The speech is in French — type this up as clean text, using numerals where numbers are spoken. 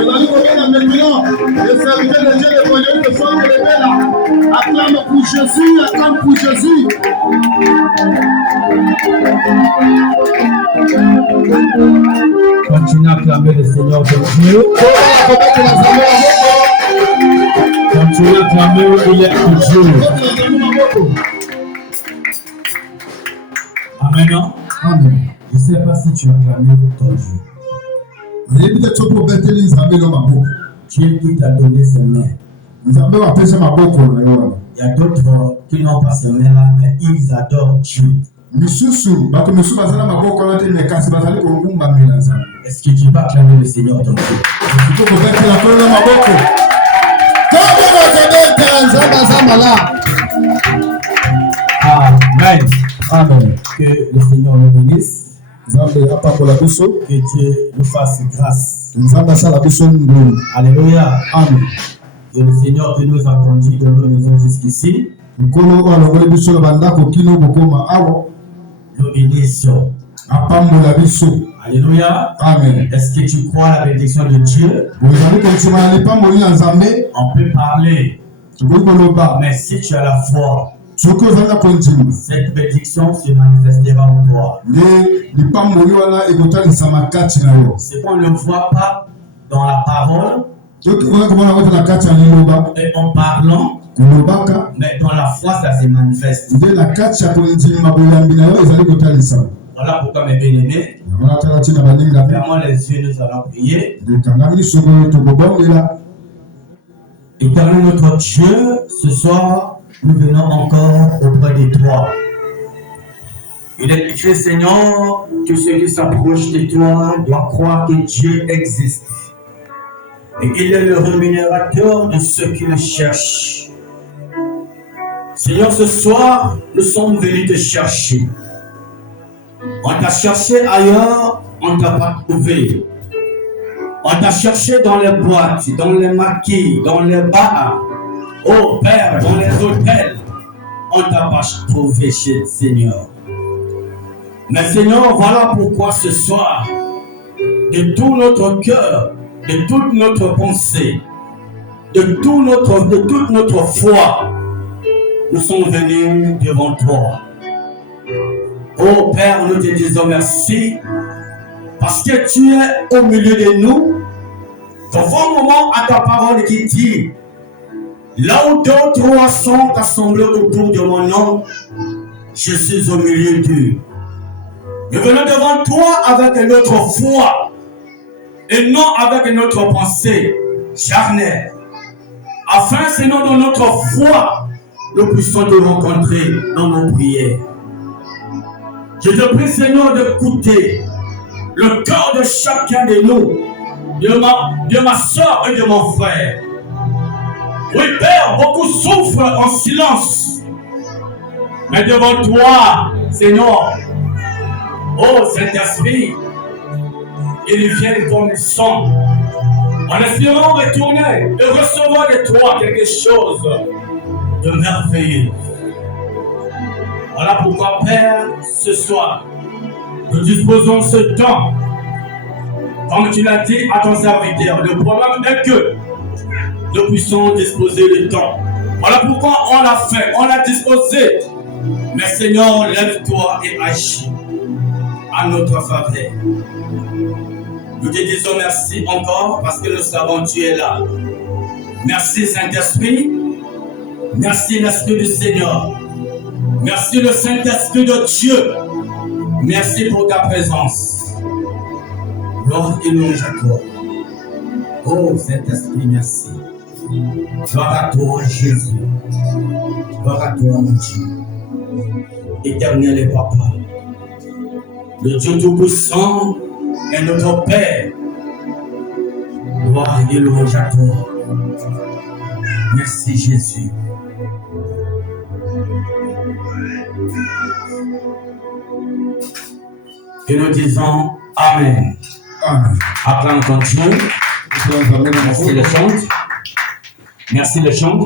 allons revenir maintenant. Le serviteur de Dieu, l'évangile de Saint Révèle. Acclame pour Jésus, acclame pour Jésus. Continue à acclamer le Seigneur de Dieu. Continue à acclamer, il est pour Dieu. Amen. Amen. Je ne sais pas si tu as acclamé ton Dieu. Dieu qui t'a donné ses mains. Il y a d'autres qui n'ont pas ces mains-là, mais ils adorent Dieu. Est-ce que tu vas acclamer le Seigneur ton Dieu? Amen. Amen. Que le Seigneur nous bénisse. Que Dieu nous fasse grâce. Alléluia. Amen. Que le Seigneur qui nous a conduits de nos maisons jusqu'ici nous bénisse. Alléluia. Amen. Est-ce que tu crois à la bénédiction de Dieu? On peut parler. Mais si tu as la foi, cette bénédiction se manifestera en toi. C'est qu'on ne le voit pas dans la parole et en parlant, mais dans la foi ça se manifeste. Voilà pourquoi mes bien-aimés, fermons les yeux, nous allons prier. Éternel notre Dieu, ce soir, nous venons encore auprès de toi. Il est écrit, Seigneur, que ceux qui s'approchent de toi doivent croire que Dieu existe. Et qu'il est le rémunérateur de ceux qui le cherchent. Seigneur, ce soir, nous sommes venus te chercher. On t'a cherché ailleurs, on ne t'a pas trouvé. On t'a cherché dans les boîtes, dans les maquis, dans les bars. Oh Père, dans les hôtels, on ne t'a pas trouvé chez le Seigneur. Mais Seigneur, voilà pourquoi ce soir, de tout notre cœur, de toute notre pensée, de toute notre foi, nous sommes venus devant toi. Oh Père, nous te disons merci, parce que tu es au milieu de nous. Dans un moment à ta parole qui dit, là où 2 ou 3 sont assemblés autour de mon nom, je suis au milieu d'eux. Nous venons devant toi avec notre foi et non avec notre pensée charnelle. Afin, Seigneur, dans notre foi, nous puissions te rencontrer dans nos prières. Je te prie, Seigneur, d'écouter le cœur de chacun de nous, de ma soeur et de mon frère. Oui, Père, beaucoup souffrent en silence. Mais devant toi, Seigneur, oh Saint-Esprit, ils viennent comme ils sont, en espérant retourner et recevoir de toi quelque chose de merveilleux. Voilà pourquoi, Père, ce soir, nous disposons ce temps. Comme tu l'as dit à ton serviteur, le problème est que nous puissions disposer le temps. Voilà pourquoi on l'a fait, on l'a disposé. Mais Seigneur, lève-toi et agis à notre faveur. Nous te disons merci encore parce que nous savons que tu es là. Merci Saint-Esprit. Merci l'Esprit du Seigneur. Merci le Saint-Esprit de Dieu. Merci pour ta présence. Gloire et louange à toi. Oh Saint-Esprit, merci. Gloire à toi, Jésus. Gloire à toi, mon Dieu. Éternel et Papa. Le Dieu Tout-Puissant est notre Père. Gloire et louange à toi. Merci, Jésus. Et nous disons Amen. Amen. Acclame ton Dieu. Merci le chant. Merci le chant.